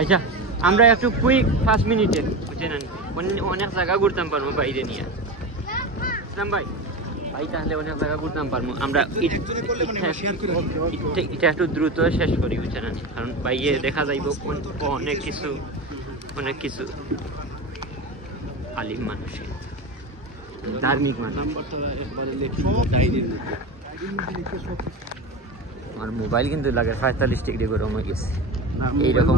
আচ্ছা আমরা একটু কুইক 5 মিনিটে বুঝছেন অনেক জায়গা ঘুরতাম পারবো বাইরে নিয়ে ইসলাম ভাই ভাই তাহলে অনেক জায়গা ঘুরতাম পারবো আমরা এটা একটু দ্রুত শেষ করি বুঝছেন কারণ বাইরে দেখা যাইব অনেক কিছু আলিম মানুষ ধার্মিক মানুষ আমার মোবাইল কিন্তু লাগে 45 ডিগ্রি গরম হয়ে গেছে এইরকম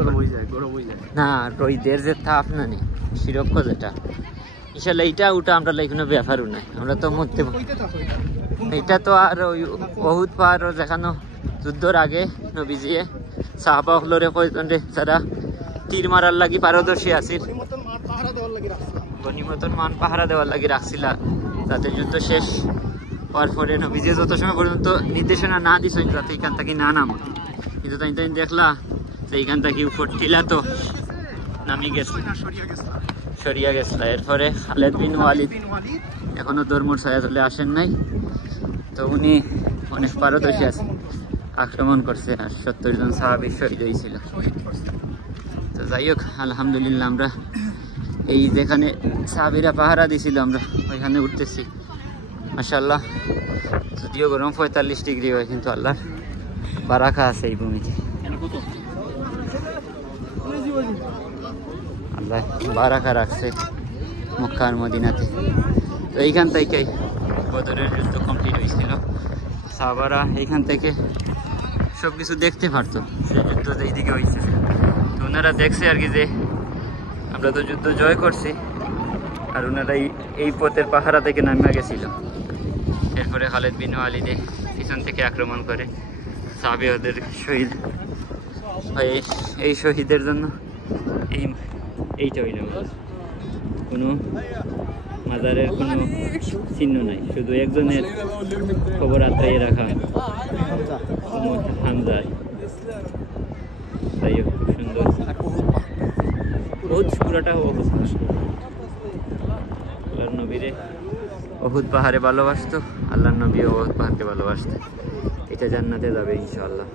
না রোদের যে তাপ না নেই শিরক্ষ যেটা ইনশাল্লাহ এইটা ওটা আমরা কোনো ব্যাপারও নাই আমরা তো মরতে এটা তো আর ওই বহুত পাহাড় যেখানে যুদ্ধর আগে নবীজিয়ে সাহাবা হলরে কয়েকজনে যারা তীর মারার লাগি পারদর্শী আছিল গনিমতন মান পাহারা দেওয়ার লাগি রাখছিল যাতে যুদ্ধ শেষ হওয়ার পরে নবীজি যত সময় পর্যন্ত নির্দেশনা না দিছেন যাতে এখান থেকে না নামো কিন্তু তাই দেখলা যে এইখান থেকে উপর টিলা তো নামি গেছে সরিয়া গেছিল এরপরে খালেদ বিন ওয়ালিদ এখনো ধর্মর ছায়াতলে আসেন নাই তো উনি অনেক পারদর্শী আছে আক্রমণ করছে আর 70 জন সাহাবী শহীদ হয়েছিল তো যাই হোক আলহামদুলিল্লাহ আমরা এই যেখানে সাহাবীরা পাহারা দিছিল আমরা ওইখানে উঠতেছি মাশাআল্লাহ যদিও গরম 45 ডিগ্রি হয় কিন্তু আল্লাহর বারাকা আছে এই ভূমিতে আল্লাহ বারাকা রাখছে মক্কা আর মদিনাতে তো এইখান থেকে বদরের যুদ্ধ কমপ্লিট হয়েছিল সাহাবারা এইখান থেকে সব কিছু দেখতে পারতো সে যুদ্ধ এইদিকে হয়েছে তো ওনারা দেখছে আর কি যে আমরা তো যুদ্ধ জয় করছি আর ওনারা এই পথের পাহারা থেকে নামিয়ে গেছিল এরপরে খালেদ বিন ওয়ালিদে পিছন থেকে আক্রমণ করে সাহাবীদের শহীদ এই শহীদের জন্য এইটা হইল কোনো মাজারের কোনো চিহ্ন নাই শুধু একজনের খবর আত্মাই রাখা হামজার তাই খুব সুন্দর বহুত পুরাটা আল্লাহর নবীরে উহুদ পাহাড়ে ভালোবাসতো আল্লাহর নবী উহুদ পাহাড়কে ভালোবাসতো এটা জান্নাতে যাবে ইনশাআল্লাহ।